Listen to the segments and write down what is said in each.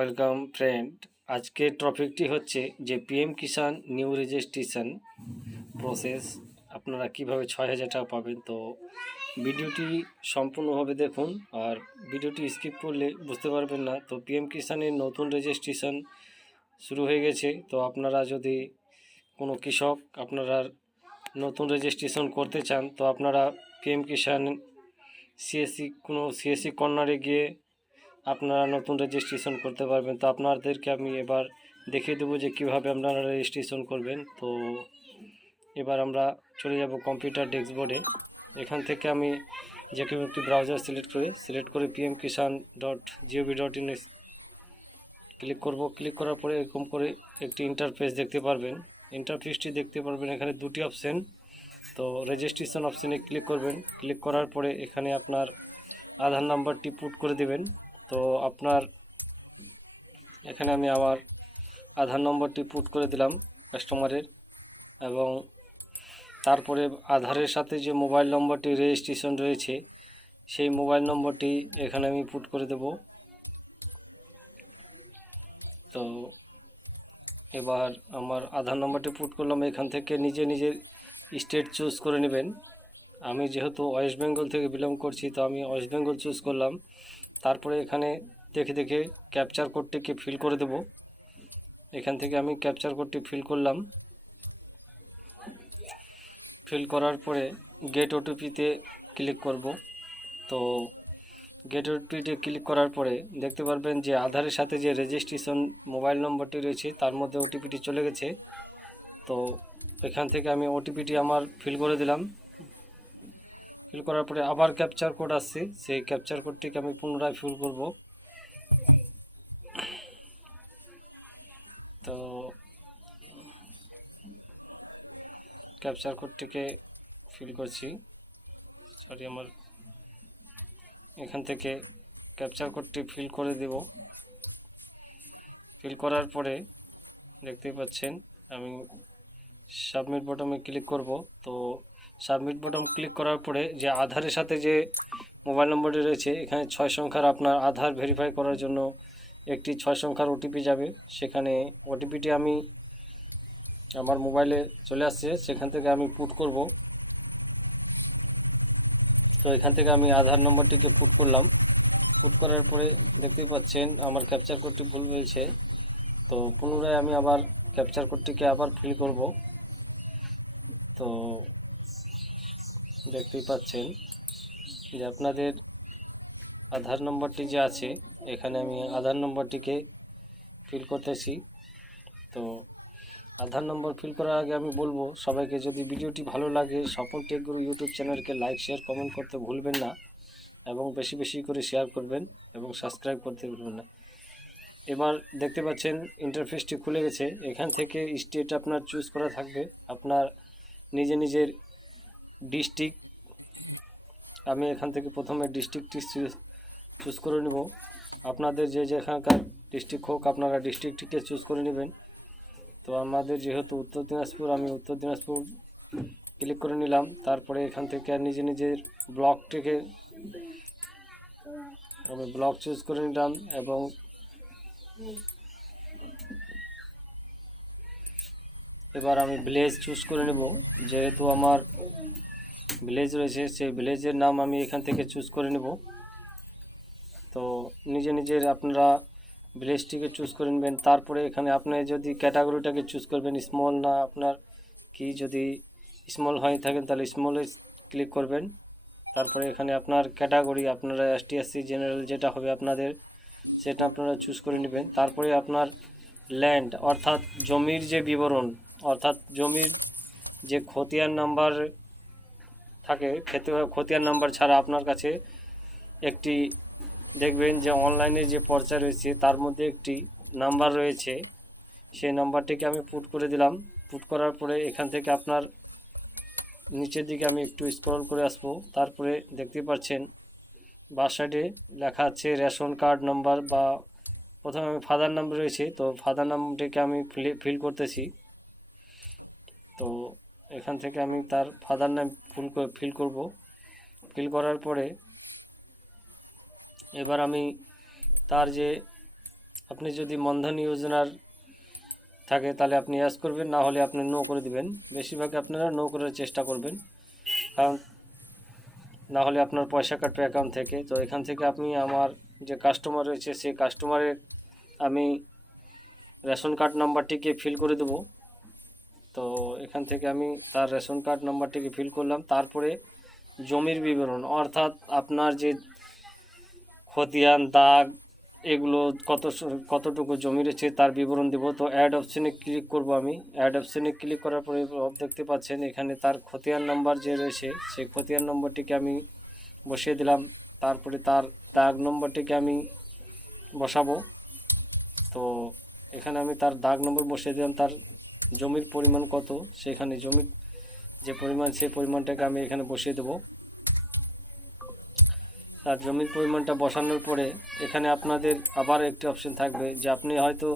Welcome friend. আজকের টপিকটি হচ্ছে যে পিএম কিষাণ নিউ রেজিস্ট্রেশন প্রসেস আপনারা কিভাবে 6,000 টাকা পাবেন। তো ভিডিওটি সম্পূর্ণভাবে দেখুন, আর ভিডিওটি স্কিপ করলে বুঝতে পারবেন না। তো পিএম কিষাণের নতুন রেজিস্ট্রেশন শুরু হয়ে গেছে। তো আপনারা যদি কোনো কৃষক আপনারা নতুন রেজিস্ট্রেশন করতে চান, তো আপনারা পিএম কিষাণ সিএসসি কর্নারে গিয়ে আপনারা নতুন রেজিস্ট্রেশন করতে পারবেন। তো আপনাদেরকে আমি এবার দেখিয়ে দেবো যে কীভাবে আপনারা রেজিস্ট্রেশন করবেন। তো এবার আমরা চলে যাব কম্পিউটার ডেস্কবোর্ডে। এখান থেকে আমি যে কোনো একটি ব্রাউজার সিলেক্ট করে pmkishan.gov.in ক্লিক করব। ক্লিক করার পরে এরকম করে একটি ইন্টারফেস দেখতে পারবেন। ইন্টারফেসটি দেখতে পারবেন এখানে দুটি অপশন। তো রেজিস্ট্রেশন অপশানে ক্লিক করবেন। ক্লিক করার পরে এখানে আপনার আধার নাম্বারটি পুট করে দেবেন। তো আপনার এখানে আমি আমার আধার নম্বরটি পুট করে দিলাম কাস্টমারের, এবং তারপরে আধারের সাথে যে মোবাইল নম্বরটি রেজিস্ট্রেশন রয়েছে সেই মোবাইল নম্বরটি এখানে আমি পুট করে দেব। তো এবার আমার আধার নম্বরটি পুট করলাম। এখান থেকে নিজের স্টেট চুজ করে নেবেন। আমি যেহেতু ওয়েস্ট বেঙ্গল থেকে বিলং করছি, তো আমি ওয়েস্ট বেঙ্গল চুজ করলাম। তারপরে এখানে দেখে ক্যাপচার কোডটিকে ফিল করে দেব। এখান থেকে আমি ক্যাপচার কোডটি ফিল করলাম। ফিল করার পরে গেট ওটিপিতে ক্লিক করব। তো গেট ওটিপিতে ক্লিক করার পরে দেখতে পারবেন যে আধারের সাথে যে রেজিস্ট্রেশন মোবাইল নম্বরটি রয়েছে তার মধ্যে ওটিপিটি চলে গেছে। তো এখান থেকে আমি ওটিপিটি আমার ফিল করে দিলাম। ফিল করার পরে আবার ক্যাপচার কোড আসছে, সেই ক্যাপচার কোডটিকে আমি পুনরায় ফিল করব। তো ক্যাপচার কোডটিকে ফিল করছি, আমার এখান থেকে ক্যাপচার কোডটি ফিল করে দেব। ফিল করার পরে দেখতেই পাচ্ছেন আমি সাবমিট বটনে ক্লিক করব। তো সাবমিট বটন ক্লিক করার পরে যে আধারের সাথে যে মোবাইল নম্বরটি রয়েছে এখানে 6 সংখ্যার আপনার আধার ভেরিফাই করার জন্য একটি 6 সংখ্যার ওটিপি যাবে। সেখানে ওটিপিটি আমি আমার মোবাইলে চলে আসছে, সেখান থেকে আমি পুট করব। তো এখান থেকে আমি আধার নম্বরটিকে পুট করলাম। পুট করার পরে দেখতেই পাচ্ছেন আমার ক্যাপচার কোডটি ভুল হয়েছে। তো পুনরায় আমি আবার ক্যাপচার কোডটিকে আবার ফিল করব। তো দেখতেই পাচ্ছেন যে আপনাদের আধার নম্বরটি যে আছে এখানে আমি আধার নম্বরটিকে ফিল করতেছি। তো আধার নম্বর ফিল করার আগে আমি বলবো সবাইকে, যদি ভিডিওটি ভালো লাগে স্বপন টেক গুরু ইউটিউব চ্যানেলকে লাইক শেয়ার কমেন্ট করতে ভুলবেন না, এবং বেশি করে শেয়ার করবেন এবং সাবস্ক্রাইব করতে ভুলবেন না। এবার দেখতে পাচ্ছেন ইন্টারফেসটি খুলে গেছে। এখান থেকে স্টেট আপনার চুজ করা থাকবে, আপনার নিজের ডিস্ট্রিক্ট। আমি এখান থেকে প্রথমে ডিস্ট্রিক্টটি চুজ করে নেব। আপনাদের যেখানকার ডিস্ট্রিক্ট হোক আপনারা ডিস্ট্রিক্টটিকে চুজ করে নেবেন। তো আমাদের যেহেতু উত্তর দিনাজপুর, আমি উত্তর দিনাজপুর ক্লিক করে নিলাম। তারপরে এখান থেকে নিজের ব্লকটিকে আমি ব্লক চুজ করে নিলাম, এবং এবার আমি ভিলেজ চুজ করে নেব। যেহেতু আমার ভিলেজ রয়েছে সেই ভিলেজের নাম আমি এখান থেকে চুজ করে নেব। তো নিজের আপনারা ভিলেজটিকে চুজ করে নেবেন। তারপরে এখানে আপনি যদি ক্যাটাগরিটাকে চুজ করবেন স্মল না আপনার কি, যদি স্মল হয়ে থাকেন তাহলে স্মলে ক্লিক করবেন। তারপরে এখানে আপনার ক্যাটাগরি আপনারা এসটি এসসি জেনারেল যেটা হবে আপনাদের সেটা আপনারা চুজ করে নেবেন। তারপরে আপনার ল্যান্ড অর্থাৎ জমির যে বিবরণ, অর্থাৎ জমির যে খতিয়ান নাম্বার থাকে, খতিয়ান নাম্বার ছাড়া আপনার কাছে একটি দেখবেন যে অনলাইনে যে পর্চা রয়েছে তার মধ্যে একটি নাম্বার রয়েছে, সেই নাম্বারটিকে আমি পুট করে দিলাম। পুট করার পরে এখান থেকে আপনার নিচের দিকে আমি একটু স্ক্রল করে আসবো। তারপরে দেখতে পাচ্ছেন বাঁ সাইডে লেখা আছে রেশন কার্ড নাম্বার, বা প্রথমে আমি ফাদার নাম রয়েছে, তো ফাদার নামটিকে আমি ফিল করতেছি। তো এখান থেকে আমি তার ফাদার নাম ফিল করব। ফিল করার পরে এবার আমি তার যে আপনি যদি মনধন যোজনার থাকে তাহলে আপনি ইয়েস করবেন, না হলে আপনি নো করে দিবেন। বেশিরভাগ আপনারা নো করার চেষ্টা করবেন, কারণ না হলে আপনার পয়সা কাটবে অ্যাকাউন্ট থেকে। তো এখান থেকে আপনি আমার যে কাস্টমার রয়েছে সেই কাস্টমারের আমি রেশন কার্ড নাম্বারটিকে ফিল করে দেব। তো এখান থেকে আমি তার রেশন কার্ড নাম্বারটিকে ফিল করলাম। তারপরে জমির বিবরণ, অর্থাৎ আপনার যে খতিয়ান, দাগ, এগুলো কতটুকু জমি রয়েছে তার বিবরণ দেব। তো অ্যাড অপশানে ক্লিক করব। আমি অ্যাড অপশানে ক্লিক করার পরে দেখতে পাচ্ছেন এখানে তার খতিয়ান নাম্বার যে রয়েছে সেই খতিয়ান নম্বরটিকে আমি বসিয়ে দিলাম। তারপরে তার দাগ নম্বরটিকে আমি বসাবো। তো এখানে আমি তার দাগ নম্বর বসিয়ে দিলাম। তার জমির পরিমাণ কত, সেখানে জমির যে পরিমাণ সেই পরিমাণটাকে আমি এখানে বসিয়ে দেব। তার জমির পরিমাণটা বসানোর পরে এখানে আপনাদের আবার একটি অপশন থাকবে যে আপনি হয়তো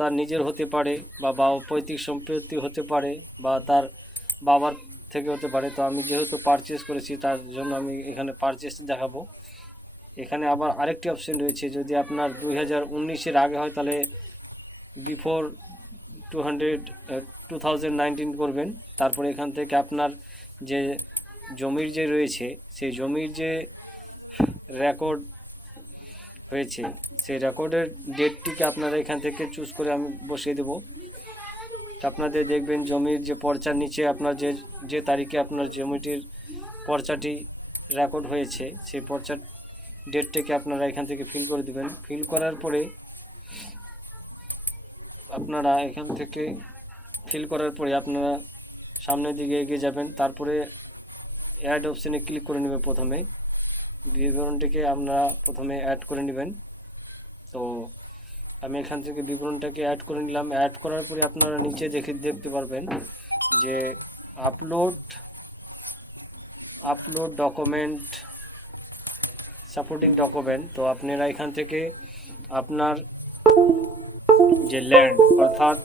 তার নিজের হতে পারে বা পৈতৃক সম্পত্তি হতে পারে বা তার বাবার থেকে হতে পারে। তো আমি যেহেতু পারচেস করেছি তার জন্য আমি এখানে পারচেস দেখাবো। এখানে আবার আরেকটি অপশন রয়েছে, যদি আপনার 2019-এর আগে হয় তাহলে বিফোর 2019 করবেন। তারপরে এখান থেকে আপনার যে জমির যে রয়েছে সেই জমির যে রেকর্ড হয়েছে সেই রেকর্ডের ডেটটিকে আপনারা এখান থেকে চুজ করে আমি বসিয়ে দেব। আপনাদের দেখবেন জমির যে পর্চার নিচে আপনার যে তারিখে আপনার জমিটির পর্চাটি রেকর্ড হয়েছে সেই পর্চার ডেটটাকে আপনারা এখান থেকে ফিল করে দিবেন। ফিল করার পরে আপনারা এখান থেকে আপনারা সামনের দিকে এগিয়ে যাবেন। তারপরে অ্যাড অপশানে ক্লিক করে নেবেন। প্রথমে বিবরণটিকে আপনারা প্রথমে অ্যাড করে নেবেন। তো আমি এখান থেকে বিবরণটাকে অ্যাড করে নিলাম। অ্যাড করার পরে আপনারা নিচে দেখতে পারবেন যে আপলোড ডকুমেন্ট, সাপোর্টিং ডকুমেন্ট। তো আপনারা এখান থেকে আপনার যে ল্যান্ড অর্থাৎ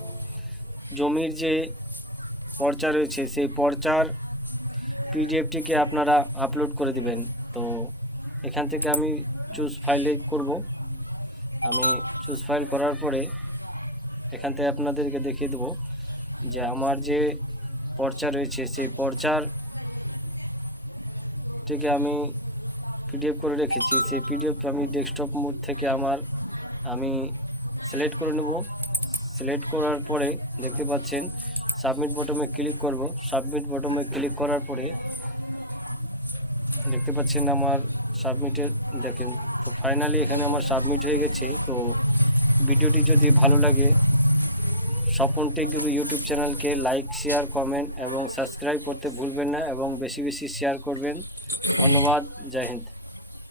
জমির যে পর্চা রয়েছে সেই পর্চার পিডিএফটিকে আপনারা আপলোড করে দিবেন। তো এখান থেকে আমি চুজ ফাইলে করব। আমি চুজ ফাইল করার পরে এখান থেকে আপনাদেরকে দেখিয়ে দেব যে আমার যে পর্চা রয়েছে সেই পর্চারটিকে আমি পিডিএফ করে রেখেছি। সেই পিডিএফ আমি ডেস্কটপ মোড থেকে আমি সিলেক্ট করে নেব। সিলেক্ট করার পরে দেখতে পাচ্ছেন সাবমিট বটনে ক্লিক করব। সাবমিট বটনে ক্লিক করার পরে দেখতে পাচ্ছেন আমার সাবমিটের দেখেন। তো ফাইনালি এখানে আমার সাবমিট হয়ে গেছে। তো ভিডিওটি যদি ভালো লাগে স্বপন টেক গুরু ইউটিউব চ্যানেলকে লাইক, শেয়ার, কমেন্ট এবং সাবস্ক্রাইব করতে ভুলবেন না এবং বেশি বেশি শেয়ার করবেন। ধন্যবাদ। জয় হিন্দ।